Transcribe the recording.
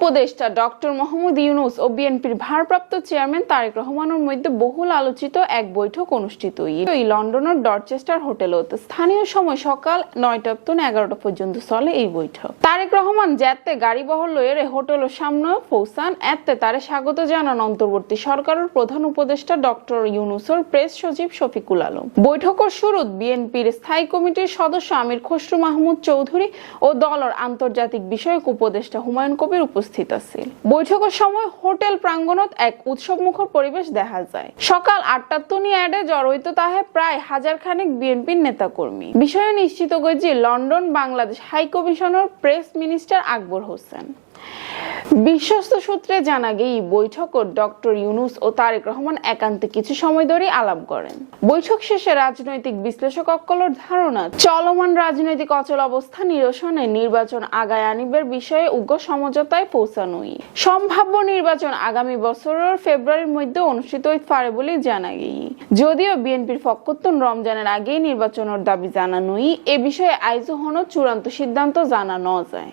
উপদেষ্টা ডক্টর মোহাম্মদ ইউনুস ও বিএনপির ভারপ্রাপ্ত চেয়ারম্যান তারেক রহমানের মধ্যে বহুল আলোচিত এক বৈঠক অনুষ্ঠিত। এই লন্ডনের ডরচেস্টার হোটেলত স্থানীয় সময় সকাল নয়টা তো এগারোটা পর্যন্ত চলে এই বৈঠক। তারেক রহমান যেতে গাড়ি বহর লয়ের হোটেলের সামনে পৌঁছান, এতে তারে স্বাগত জানান অন্তর্বর্তী সরকারের প্রধান উপদেষ্টা ডক্টর ইউনুসর প্রেস সচিব শফিকুল আলম। বৈঠকের শুরুত বিএনপির স্থায়ী কমিটির সদস্য আমির খসরু মাহমুদ চৌধুরী ও দলের আন্তর্জাতিক বিষয়ক উপদেষ্টা হুমায়ুন কবির উপস্থিত আছিল বৈঠকের সময় হোটেল প্রাঙ্গণত এক উৎসবমুখর পরিবেশ দেখা যায়। সকাল আটটার তুনি অ্যাডে জড়িত তাহে প্রায় হাজার খানেক বিএনপির নেতাকর্মী। বিষয়ে নিশ্চিত করেছে লন্ডন বাংলাদেশ হাই কমিশনের প্রেস মিনিস্টার আকবর হোসেন। বিশ্বস্ত সূত্রে জানা গেই বৈঠক ডক্টর ইউনুস ও তারেক রহমান একান্তে কিছু সময় ধরে আলাপ করেন। বৈঠক শেষে রাজনৈতিক বিশ্লেষক অক্কলর ধারণা, চলমান রাজনৈতিক অচল অবস্থা নিরসনে নির্বাচন আগায় আনিবের বিষয়ে উগ্র সমঝোতায় পৌঁছানোই। সম্ভাব্য নির্বাচন আগামী বছরের ফেব্রুয়ারির মধ্যে অনুষ্ঠিত হইতে পারে বলে জানা গেই যদিও বিএনপির পক্ষত্তন রমজানের আগেই নির্বাচনের দাবি জানানোই এ বিষয়ে আইজো হন চূড়ান্ত সিদ্ধান্ত জানা জানানো যায়